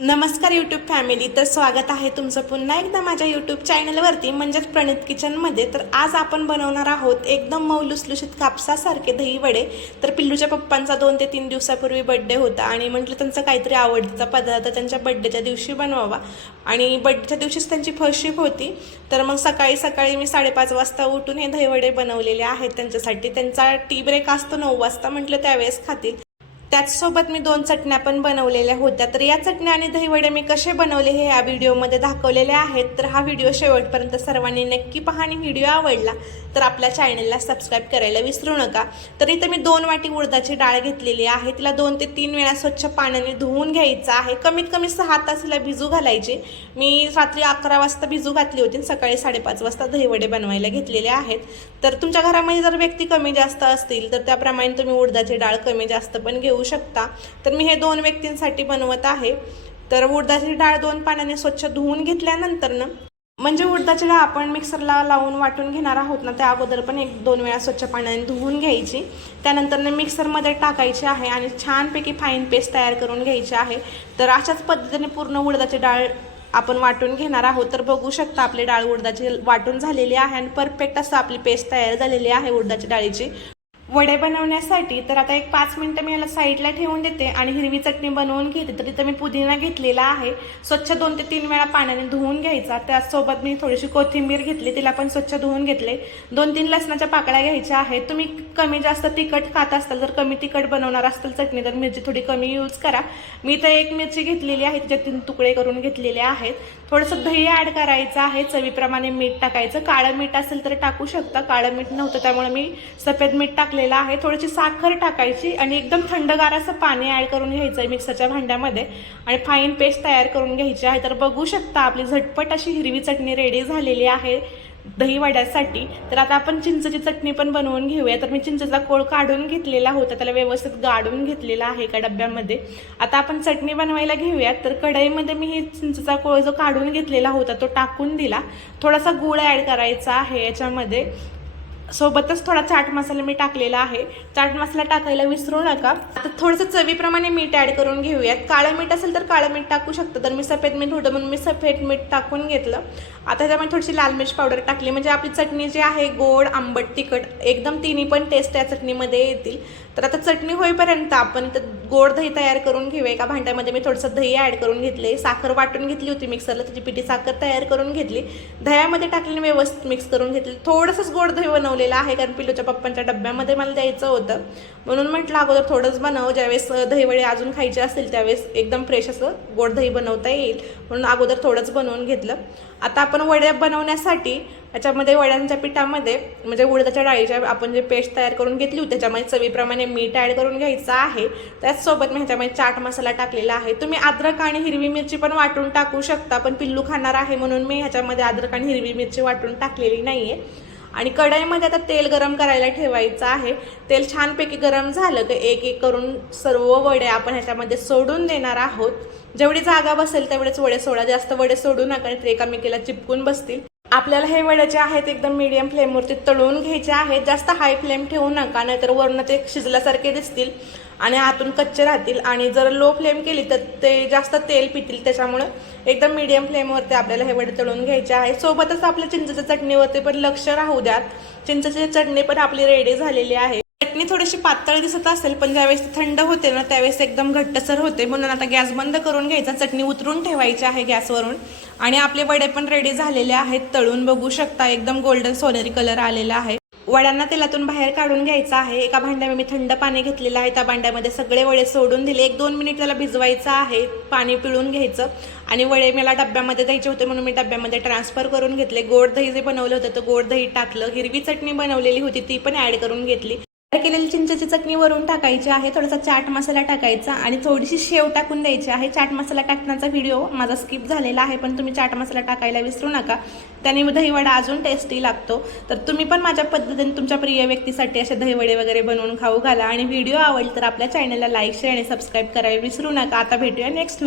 नमस्कार YouTube family तर स्वागत आहे तुमचं पुन्हा एकदा माझ्या यूट्यूब चॅनलवरती म्हणजेच प्रणित किचनमध्ये तर आज आपण बनवणार आहोत एकदम मऊ लुसलुशीत कापसासारखे दही वडे. तर पिल्लूच्या पप्पांचा दोन ते तीन दिवसापूर्वी बड्डे होता आणि म्हटलं त्यांचा काहीतरी आवडतीचा पदार्थ त्यांच्या बड्डेच्या दिवशी बनवावा. आणि बड्डेच्या दिवशीच त्यांची फर्स्ट होती. तर मग सकाळी सकाळी मी साडेपाच वाजता उठून हे दहीवडे बनवलेले आहेत त्यांच्यासाठी. त्यांचा टी ब्रेक असतो नऊ वाजता म्हटलं त्यावेळेस खातील. त्याचसोबत मी दोन चटण्या पण बनवलेल्या होत्या. तर या चटण्या आणि दहीवडे मी कसे बनवले हे या व्हिडिओमध्ये दाखवलेले आहेत. तर हा व्हिडिओ शेवटपर्यंत सर्वांनी नक्की पहा आणि व्हिडिओ आवडला तर आपल्या चॅनलला सबस्क्राईब करायला विसरू नका. तर इथं मी दोन वाटी उडदाची डाळ घेतलेली आहे. तिला दोन ते तीन वेळा स्वच्छ पाण्याने धुवून घ्यायचं आहे. कमीत कमी सहा तास हिला भिजू घालायची. मी रात्री अकरा वाजता भिजू घातली होती सकाळी साडेपाच वाजता दहीवडे बनवायला घेतलेले आहेत. तर तुमच्या घरामध्ये जर व्यक्ती कमी जास्त असतील तर त्याप्रमाणे तुम्ही उडदाची डाळ कमी जास्त पण घेऊ शकता. तर मी हे दोन व्यक्तींसाठी बनवत आहे. तर उडदाची डाळ दोन पाण्याने स्वच्छ धुवून घेतल्यानंतर ना म्हणजे उडदाची डाळ आपण मिक्सरला लावून वाटून घेणार आहोत ना त्या अगोदर पण एक दोन वेळा स्वच्छ पाण्याने धुवून घ्यायची. त्यानंतर ना मिक्सरमध्ये टाकायची आहे आणि छानपैकी फाईन पेस्ट तयार करून घ्यायची आहे. तर अशाच पद्धतीने पूर्ण उडदाची डाळ आपण वाटून घेणार आहोत. तर बघू शकता आपली डाळ उडदाची वाटून झालेली आहे आणि परफेक्ट असं आपली पेस्ट तयार झालेली आहे उडदाची डाळीची. वडे बनवण्यासाठी तर आता एक पाच मिनटं मी याला साईडला ठेवून देते आणि हिरवी चटणी बनवून घेते. तर तिथं मी पुदिना घेतलेला आहे. स्वच्छ दोन ते तीन वेळा पाण्याने धुवून घ्यायचा. त्याचसोबत मी थोडीशी कोथिंबीर घेतली तिला पण स्वच्छ धुवून घेतले. दोन तीन लसणाच्या पाकळ्या घ्यायच्या आहेत. तुम्ही कमी जास्त तिखट खात असाल जर कमी तिखट बनवणार असाल चटणी तर मिरची थोडी कमी यूज करा. मी तर एक मिरची घेतलेली आहे तिच्या तीन तुकडे करून घेतलेले आहेत. थोडंसं दही ॲड करायचं आहे. चवीप्रमाणे मीठ टाकायचं. काळं मीठ असेल तर टाकू शकता. काळं मीठ नव्हतं त्यामुळे मी सफेद मीठ झालेला आहे. थोडीशी साखर टाकायची आणि एकदम थंडगार असं पाणी ॲड करून घ्यायचं आहे मिक्सरच्या भांड्यामध्ये. आणि फाईन पेस्ट तयार करून घ्यायची आहे. तर बघू शकता आपली झटपट अशी हिरवी चटणी रेडी झालेली आहे दहीवड्यासाठी तर आता आपण चिंचची चटणी पण बनवून घेऊया. तर मी चिंचेचा कोळ काढून घेतलेला होता. त्याला व्यवस्थित गाडून घेतलेला आहे एका डब्यामध्ये. आता आपण चटणी बनवायला घेऊयात. तर कढईमध्ये मी हे चिंचेचा कोळ जो काढून घेतलेला होता तो टाकून दिला. थोडासा गुळ ॲड करायचा आहे याच्यामध्ये. सोबतच थोडा चाट मसाला मी टाकलेला आहे. चाट मसाला टाकायला विसरू नका. आता थोडंसं चवीप्रमाणे मीठ ॲड करून घेऊयात. काळं मीठ असेल तर काळं मीठ टाकू शकतं. तर मी सफेद मीठ होतं म्हणून मी सफेद मीठ टाकून घेतलं. आता त्याच्यामध्ये थोडीशी लाल मिरची पावडर टाकली. म्हणजे आपली चटणी जी आहे गोड आंबट तिखट एकदम तिन्ही पण टेस्ट या चटणीमध्ये येतील. तर आता चटणी होईपर्यंत आपण तर गोड दही तयार करून घेऊया. एका भांड्यामध्ये मी थोडंसं दही ॲड करून घेतले. साखर वाटून घेतली होती मिक्सरला त्याची पिठी साखर तयार करून घेतली. दह्यामध्ये टाकलेली व्यवस्थित मिक्स करून घेतली. थोडंसंच गोड दही बनवलेलं आहे कारण पिलूच्या पप्पांच्या डब्यामध्ये मला द्यायचं होतं. म्हणून म्हटलं अगोदर थोडंच बनव. ज्यावेळेस दहीवडे अजून खायचे असतील त्यावेळेस एकदम फ्रेश असं गोड दही बनवता येईल. म्हणून अगोदर थोडंच बनवून घेतलं. आता आपण वड्या बनवण्यासाठी याच्यामध्ये वड्यांच्या पिठामध्ये म्हणजे उडदाच्या डाळीच्या आपण जे पेस्ट तयार करून घेतली होती त्याच्यामध्ये चवीप्रमाणे मीठ ॲड करून घ्यायचं आहे. त्याचसोबत मी ह्याच्यामध्ये चाट मसाला टाकलेला आहे. तुम्ही अद्रक आणि हिरवी मिरची पण वाटून टाकू शकता पण पिल्लू खाणार आहे म्हणून मी ह्याच्यामध्ये अद्रक आणि हिरवी मिरची वाटून टाकलेली नाही आहे आणि कढईमध्ये आता तेल गरम करायला ठेवायचं आहे. तेल छानपैकी गरम झालं की एक एक करून सर्व वडे आपण ह्याच्यामध्ये सोडून देणार आहोत. जेवढी जागा बसेल तेवढेच वडे सोडा. जास्त वडे सोडू नका नाहीतर एकामेकीला चिपकून बसतील. आपल्याला हे वडे जे आहेत एकदम मीडियम फ्लेमवरती तळून घ्यायचे आहेत. जास्त हाय फ्लेम ठेवू नका नाहीतर वरनं ते शिजल्यासारखे दिसतील आणि आतून कच्चे राहतील. आणि जर लो फ्लेम केली तर ते जास्त तेल पितील. त्याच्यामुळं एकदम मीडियम फ्लेमवरती आपल्याला हे वडे तळून घ्यायचे आहे. सोबतच आपल्या चिंचेच्या चटणीवरती पण लक्ष राहू द्यात. चिंचेची चटणी पण आपली रेडी झालेली आहे. थोडीशी पातळ दिसत असेल पण ज्यावेळेस थंड होते ना त्यावेळेस एकदम घट्टसर होते. म्हणून आता गॅस बंद करून घ्यायचा चटणी उतरून ठेवायची आहे गॅसवरून. आणि आपले वडे पण रेडी झालेले आहेत तळून बघू शकता एकदम गोल्डन सोनेरी कलर आलेला आहे. वड्यांना तेलातून बाहेर काढून घ्यायचं आहे. एका भांड्यामध्ये मी थंड पाणी घेतलेलं आहे त्या भांड्यामध्ये सगळे वडे सोडून दिले. एक दोन मिनिट त्याला भिजवायचं आहे पाणी पिळून घ्यायचं. आणि वडे मला डब्यामध्ये द्यायचे होते म्हणून मी डब्यामध्ये ट्रान्सफर करून घेतले. गोड दही जे बनवलं होतं तर गोड दही टाकलं. हिरवी चटणी बनवलेली होती ती पण ॲड करून घेतली. केलेली चिंचेची चटणी वरून टाकायची आहे थोडासा चाट मसाला टाकायचा आणि थोडीशी शेव टाकून द्यायची आहे. चाट मसाला टाकण्याचा व्हिडिओ माझा स्किप झालेला आहे पण तुम्ही चाट मसाला टाकायला विसरू नका. त्याने दहीवडा अजून टेस्टी लागतो. तर तुम्ही पण माझ्या पद्धतीने तुमच्या प्रिय व्यक्तीसाठी असे दहीवडे वगैरे बनवून खाऊ घाला. आणि व्हिडिओ आवडला तर आपल्या चॅनलला लाईक शेअर आणि सबस्क्राईब करायला विसरू नका. आता भेटूया नेक्स्ट